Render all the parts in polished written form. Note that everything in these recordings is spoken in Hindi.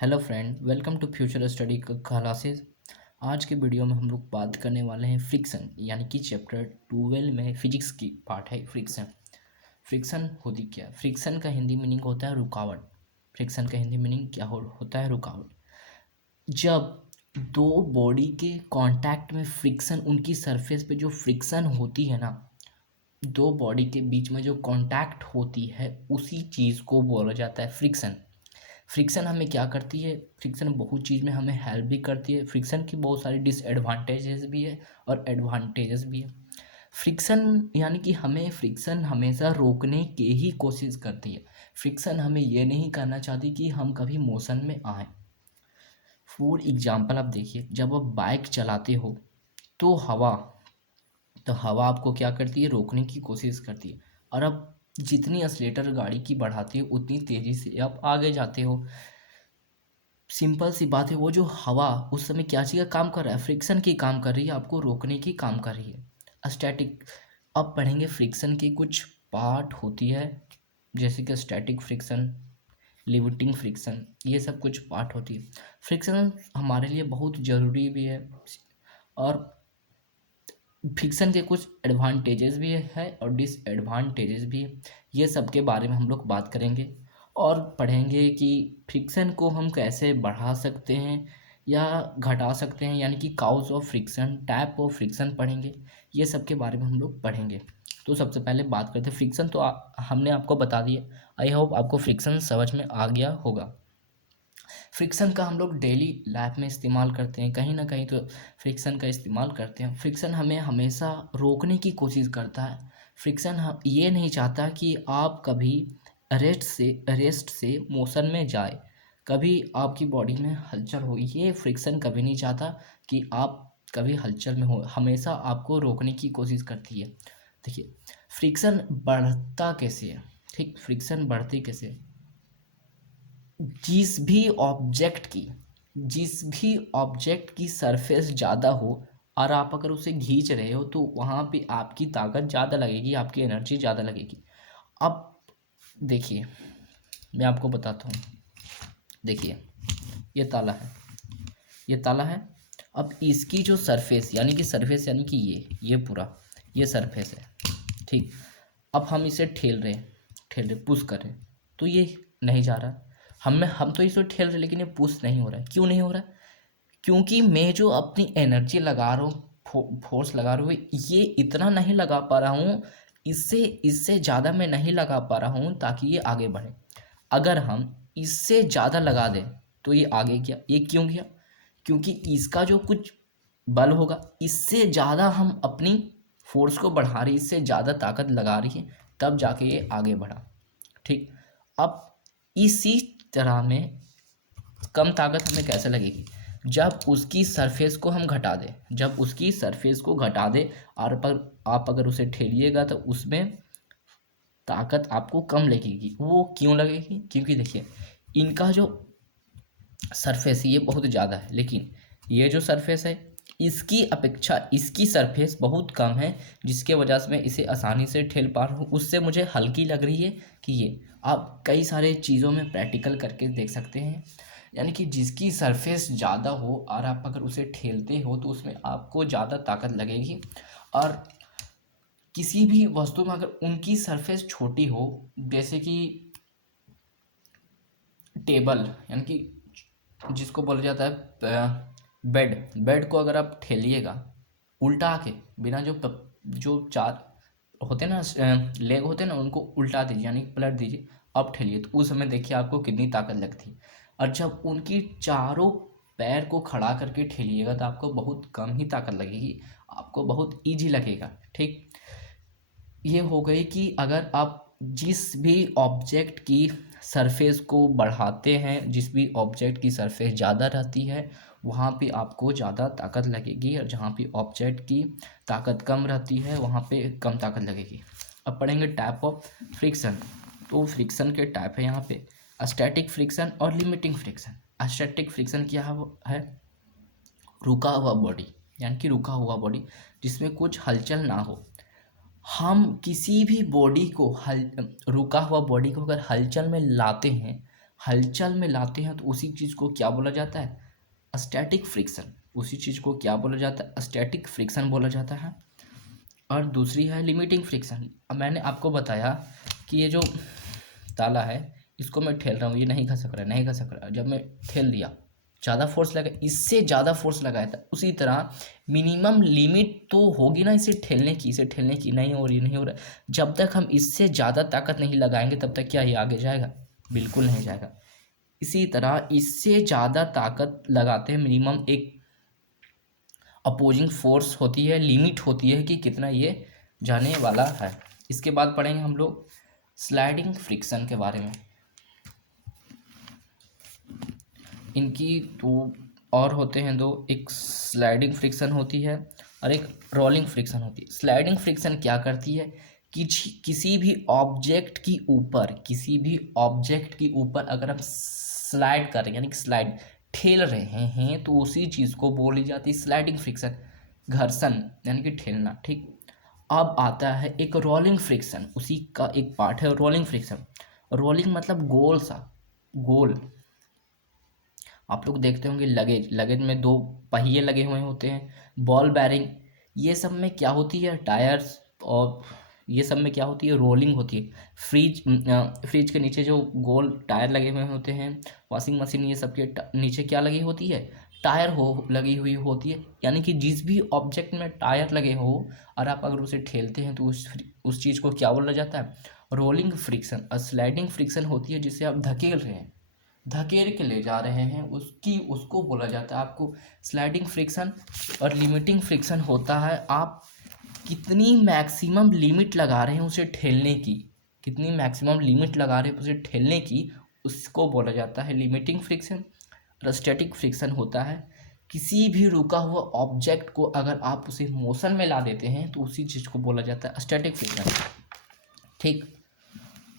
Hello friend, welcome to future study classes. आज के वीडियो में हम लोग बात करने वाले हैं फ्रिक्शन, यानी कि चैप्टर 12 में फिजिक्स की पार्ट है फ्रिक्शन। फ्रिक्शन होती क्या है? फ्रिक्शन का हिंदी मीनिंग होता है रुकावट। फ्रिक्शन का हिंदी मीनिंग क्या होता है? रुकावट। जब दो बॉडी के कांटेक्ट में फ्रिक्शन, उनकी सरफेस पे जो फ्रिक्शन होती है ना, दो बॉडी के बीच में जो कांटेक्ट होती है, उसी चीज़ को बोला जाता है फ्रिक्शन। फ्रिक्शन हमें क्या करती है? फ्रिक्शन बहुत चीज़ में हमें हेल्प भी करती है। फ्रिक्शन की बहुत सारी डिसएडवांटेजेस भी है और एडवांटेजेस भी है। फ्रिक्शन यानी कि हमें फ्रिक्शन हमेशा रोकने की ही कोशिश करती है। फ्रिक्शन हमें ये नहीं करना चाहती कि हम कभी मोशन में आए। फॉर एग्जाम्पल आप देखिए, जब आप बाइक चलाते हो तो हवा आपको क्या करती है? रोकने की कोशिश करती है। और अब जितनी एक्सीलरेटर गाड़ी की बढ़ाते हो उतनी तेज़ी से आप आगे जाते हो। सिंपल सी बात है, वो जो हवा उस समय क्या चीज़ का काम कर रहा है? फ्रिक्शन की काम कर रही है, आपको रोकने की काम कर रही है। स्टैटिक। अब पढ़ेंगे फ्रिक्शन की कुछ पार्ट होती है, जैसे कि स्टैटिक फ्रिक्शन, लिमिटिंग फ्रिक्शन, ये सब कुछ पार्ट होती है। फ्रिक्शन हमारे लिए बहुत ज़रूरी भी है और फ्रिक्शन के कुछ एडवांटेजेस भी है और डिसएडवांटेजेस भी है। ये सब के बारे में हम लोग बात करेंगे और पढ़ेंगे कि फ्रिक्शन को हम कैसे बढ़ा सकते हैं या घटा सकते हैं, यानी कि cause of friction, type of friction पढ़ेंगे। ये सब के बारे में हम लोग पढ़ेंगे। तो सबसे पहले बात करते हैं फ्रिक्शन। तो हमने आपको बता दिया। आई होप आपको फ्रिक्शन समझ में आ गया होगा। फ्रिक्शन का हम लोग डेली लाइफ में इस्तेमाल करते हैं, कहीं ना कहीं तो फ्रिक्शन का इस्तेमाल करते हैं। फ्रिक्शन हमें हमेशा रोकने की कोशिश करता है। फ्रिक्शन हम ये नहीं चाहता कि आप कभी रेस्ट से मोशन में जाए, कभी आपकी बॉडी में हलचल हो। ये फ्रिक्शन कभी नहीं चाहता कि आप कभी हलचल में हो, हमेशा आपको रोकने की कोशिश करती है। देखिए, फ्रिक्शन बढ़ता कैसे है? ठीक, फ्रिक्शन बढ़ती कैसे है? जिस भी ऑब्जेक्ट की सरफेस ज़्यादा हो और आप अगर उसे खींच रहे हो तो वहाँ पे आपकी ताकत ज़्यादा लगेगी, आपकी एनर्जी ज़्यादा लगेगी। अब देखिए, मैं आपको बताता हूँ। देखिए, ये ताला है, ये ताला है। अब इसकी जो सरफेस, यानी कि सरफेस यानी कि ये पूरा ये सरफेस है। ठीक। अब हम इसे ठेल रहे पुश कर रहे, तो ये नहीं जा रहा। हम तो इसे ठेल रहे, लेकिन ये पुश नहीं हो रहा है। क्यों नहीं हो रहा है? क्योंकि मैं जो अपनी एनर्जी लगा रहा हूँ, फोर्स लगा रहा हूँ, ये इतना नहीं लगा पा रहा हूँ। इससे इससे ज़्यादा मैं नहीं लगा पा रहा हूँ ताकि ये आगे बढ़े। अगर हम इससे ज़्यादा लगा दें तो ये आगे गया। ये क्यों गया? क्योंकि इसका जो कुछ बल होगा, इससे ज़्यादा हम अपनी फोर्स को बढ़ा रही, इससे ज़्यादा ताकत लगा रही है, तब जाके ये आगे बढ़ा। ठीक। अब इसी तरह में कम ताकत हमें कैसे लगेगी? जब उसकी सरफेस को हम घटा दें, जब उसकी सरफेस को घटा दें और पर आप अगर उसे ठेलिएगा तो उसमें ताकत आपको कम लगेगी। वो क्यों लगेगी? क्योंकि देखिए, इनका जो सरफेस है ये बहुत ज़्यादा है, लेकिन ये जो सरफेस है इसकी अपेक्षा इसकी सरफेस बहुत कम है, जिसके वजह से मैं इसे आसानी से ठेल पा रहा हूँ। उससे मुझे हल्की लग रही है कि ये आप कई सारे चीज़ों में प्रैक्टिकल करके देख सकते हैं। यानी कि जिसकी सरफेस ज़्यादा हो और आप अगर उसे ठेलते हो तो उसमें आपको ज़्यादा ताकत लगेगी। और किसी भी वस्तु में अगर उनकी सरफेस छोटी हो, जैसे कि टेबल, यानी कि जिसको बोला जाता है बेड को अगर आप ठेलिएगा उल्टा के, बिना जो चार होते हैं ना लेग होते हैं ना, उनको उल्टा दीजिए, यानी पलट दीजिए, अब ठेलिए, तो उस समय देखिए आपको कितनी ताकत लगती है। और जब उनकी चारों पैर को खड़ा करके ठेलिएगा तो आपको बहुत कम ही ताकत लगेगी, आपको बहुत ईजी लगेगा। ठीक। ये हो गई कि अगर आप जिस भी ऑब्जेक्ट की सरफेस को बढ़ाते हैं, जिस भी ऑब्जेक्ट की सरफेस ज़्यादा रहती है वहाँ पे आपको ज़्यादा ताकत लगेगी, और जहाँ पे ऑब्जेक्ट की ताकत कम रहती है वहाँ पे कम ताकत लगेगी। अब पढ़ेंगे टाइप ऑफ फ्रिक्शन। तो फ्रिक्शन के टाइप है यहाँ पे स्टैटिक फ्रिक्शन और लिमिटिंग फ्रिक्शन। स्टैटिक फ्रिक्शन क्या है? रुका हुआ बॉडी, यानी कि रुका हुआ बॉडी जिसमें कुछ हलचल ना हो। हम किसी भी बॉडी को रुका हुआ बॉडी को अगर हलचल में लाते हैं, हलचल में लाते हैं तो उसी चीज़ को क्या बोला जाता है? Static friction. उसी चीज़ को क्या बोला जाता है? स्टैटिक फ्रिक्शन बोला जाता है। और दूसरी है लिमिटिंग फ्रिक्शन। अब मैंने आपको बताया कि ये जो ताला है इसको मैं ठेल रहा हूँ, ये नहीं खसक रहा है, नहीं खसक रहा है। जब मैं ठेल दिया, ज़्यादा फोर्स लगा, इससे ज़्यादा फोर्स लगाया था, उसी तरह मिनिमम लिमिट तो होगी ना इसे ठेलने की, इसे ठेलने की। नहीं हो रही, नहीं हो रहा। जब तक हम इससे ज़्यादा ताकत नहीं लगाएंगे तब तक क्या ये आगे जाएगा? बिल्कुल नहीं जाएगा। इसी तरह इससे ज़्यादा ताकत लगाते हैं, मिनिमम एक अपोजिंग फोर्स होती है, लिमिट होती है कि कितना ये जाने वाला है। इसके बाद पढ़ेंगे हम लोग स्लाइडिंग फ्रिक्शन के बारे में। इनकी दो और होते हैं, दो, एक स्लाइडिंग फ्रिक्शन होती है और एक रोलिंग फ्रिक्शन होती है। स्लाइडिंग फ्रिक्शन क्या करती है कि किसी भी ऑब्जेक्ट की ऊपर, किसी भी ऑब्जेक्ट की ऊपर अगर हम स्लाइड कर रहे हैं, यानी कि स्लाइड ठेल रहे हैं, तो उसी चीज़ को बोली जाती है स्लाइडिंग फ्रिक्शन, घर्षण यानी कि ठेलना। ठीक। अब आता है एक रोलिंग फ्रिक्शन, उसी का एक पार्ट है रोलिंग फ्रिक्शन। रोलिंग मतलब गोल सा, गोल। आप लोग देखते होंगे लगेज, लगेज में दो पहिए लगे हुए होते हैं, बॉल बैरिंग, ये सब में क्या होती है? टायर्स, और ये सब में क्या होती है? रोलिंग होती है। फ्रिज के नीचे जो गोल टायर लगे हुए होते हैं, वॉशिंग मशीन, ये सब के नीचे क्या लगी होती है? टायर हो लगी हुई होती है। यानी कि जिस भी ऑब्जेक्ट में टायर लगे हो और आप अगर उसे ठेलते हैं तो उस चीज़ को क्या बोला जाता है? Rolling friction. और स्लाइडिंग फ्रिक्शन होती है जिसे आप धकेल रहे हैं, धकेल के ले जा रहे हैं, उसको बोला जाता है आपको स्लाइडिंग फ्रिक्शन। और लिमिटिंग फ्रिक्शन होता है आप कितनी मैक्सिमम लिमिट लगा रहे हैं उसे ठेलने की, कितनी मैक्सिमम लिमिट लगा रहे हैं उसे ठेलने की, उसको बोला जाता है लिमिटिंग फ्रिक्शन। और स्टैटिक फ्रिक्शन होता है किसी भी रुका हुआ ऑब्जेक्ट को अगर आप उसे मोशन में ला देते हैं तो उसी चीज़ को बोला जाता है स्टैटिक फ्रिक्शन। ठीक।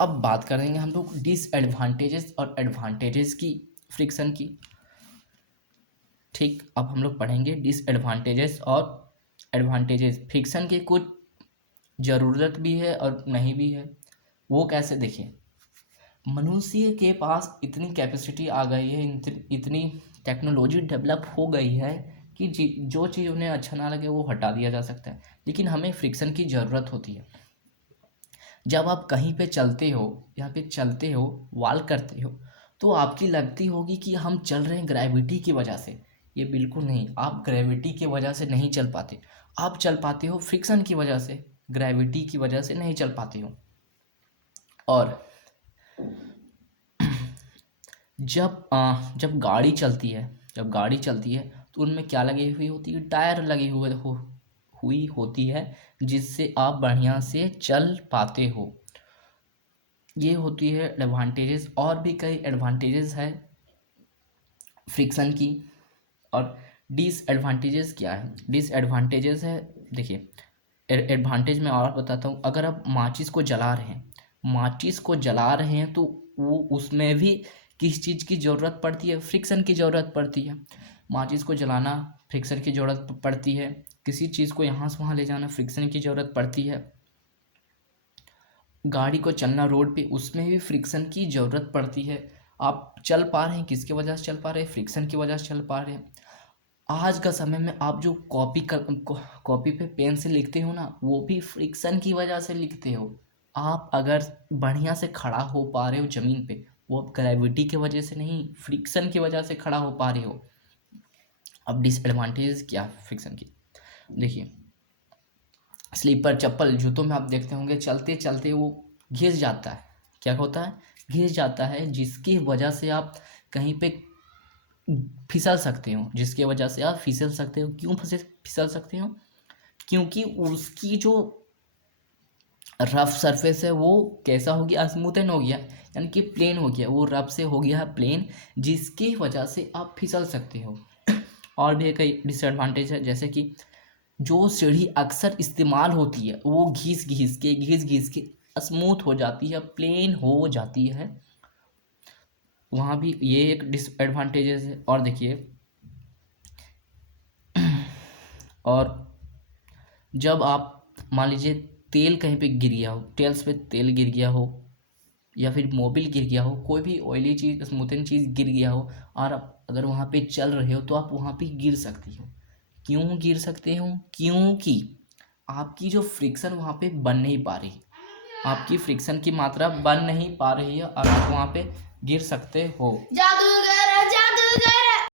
अब बात करेंगे हम लोग डिसएडवांटेजेस और एडवांटेजेस की, फ्रिक्शन की। ठीक। अब हम लोग पढ़ेंगे डिसएडवांटेजेस और एडवांटेजेस। फ्रिक्शन की कुछ ज़रूरत भी है और नहीं भी है। वो कैसे? देखिए, मनुष्य के पास इतनी कैपेसिटी आ गई है, इतनी टेक्नोलॉजी डेवलप हो गई है कि जो चीज़ उन्हें अच्छा ना लगे वो हटा दिया जा सकता है, लेकिन हमें फ्रिक्शन की ज़रूरत होती है। जब आप कहीं पे चलते हो या फिर चलते हो, वॉक करते हो, तो आपकी लगती होगी कि हम चल रहे हैं ग्रेविटी की वजह से। ये बिल्कुल नहीं, आप ग्रेविटी की वजह से नहीं चल पाते, आप चल पाते हो फ्रिक्शन की वजह से, ग्रेविटी की वजह से नहीं चल पाते हो। और जब गाड़ी चलती है, जब गाड़ी चलती है तो उनमें क्या लगी हुई होती है? टायर लगी हुई होती है, जिससे आप बढ़िया से चल पाते हो। ये होती है एडवांटेजेस। और भी कई एडवांटेजेस है फ्रिक्शन की। और डिसएडवांटेजेस क्या है? डिसएडवांटेजेस है, देखिए, एडवांटेज में और बताता हूँ। अगर आप माचिस को जला रहे हैं, माचिस को जला रहे हैं तो वो उसमें भी किस चीज़ की ज़रूरत पड़ती है? फ्रिक्शन की ज़रूरत पड़ती है। माचिस को जलाना, फ्रिक्शन की ज़रूरत पड़ती है। किसी चीज़ को यहाँ से वहाँ ले जाना, फ्रिक्शन की ज़रूरत पड़ती है। गाड़ी को चलना रोड पे, उसमें भी फ्रिक्शन की ज़रूरत पड़ती है। आप चल पा रहे हैं, किसकी वजह से चल पा रहे हैं? फ्रिक्शन की वजह से चल पा रहे हैं। आज का समय में आप जो कॉपी पे पेन से लिखते हो ना, वो भी फ्रिक्शन की वजह से लिखते हो। आप अगर बढ़िया से खड़ा हो पा रहे हो ज़मीन पे, वो अब ग्रेविटी की वजह से नहीं, फ्रिक्शन की वजह से खड़ा हो पा रहे हो। अब डिसएडवांटेज क्या है फ्रिक्शन की? देखिए, स्लीपर चप्पल, जूतों में आप देखते होंगे चलते चलते वो घिस जाता है। क्या होता है? घिस जाता है, जिसकी वजह से आप कहीं पे फिसल सकते हो, जिसकी वजह से आप फिसल सकते हो। क्यों फिसल सकते हो? क्योंकि उसकी जो रफ सरफेस है वो कैसा हो गया? स्मूथन हो गया, यानी कि प्लेन हो गया, वो रफ से हो गया प्लेन, जिसकी वजह से आप फिसल सकते हो। और भी कई डिसएडवांटेज है, जैसे कि जो सीढ़ी अक्सर इस्तेमाल होती है वो घिस घिस के स्मूथ हो जाती है, प्लेन हो जाती है। वहाँ भी ये एक डिसएडवांटेजेस है। और देखिए, और जब आप मान लीजिए तेल कहीं पे गिर गया हो, टेल्स पे तेल गिर गया हो, या फिर मोबिल गिर गया हो, कोई भी ऑयली चीज़ स्मूथन चीज़ गिर गया हो और आप अगर वहाँ पे चल रहे हो तो आप वहाँ पे गिर सकती हो। क्यों गिर सकते हो? क्योंकि आपकी जो फ्रिक्शन वहाँ पे बन नहीं पा रही, आपकी फ्रिक्शन की मात्रा बन नहीं पा रही है और आप वहाँ पे गिर सकते हो। जादूगर जादूगर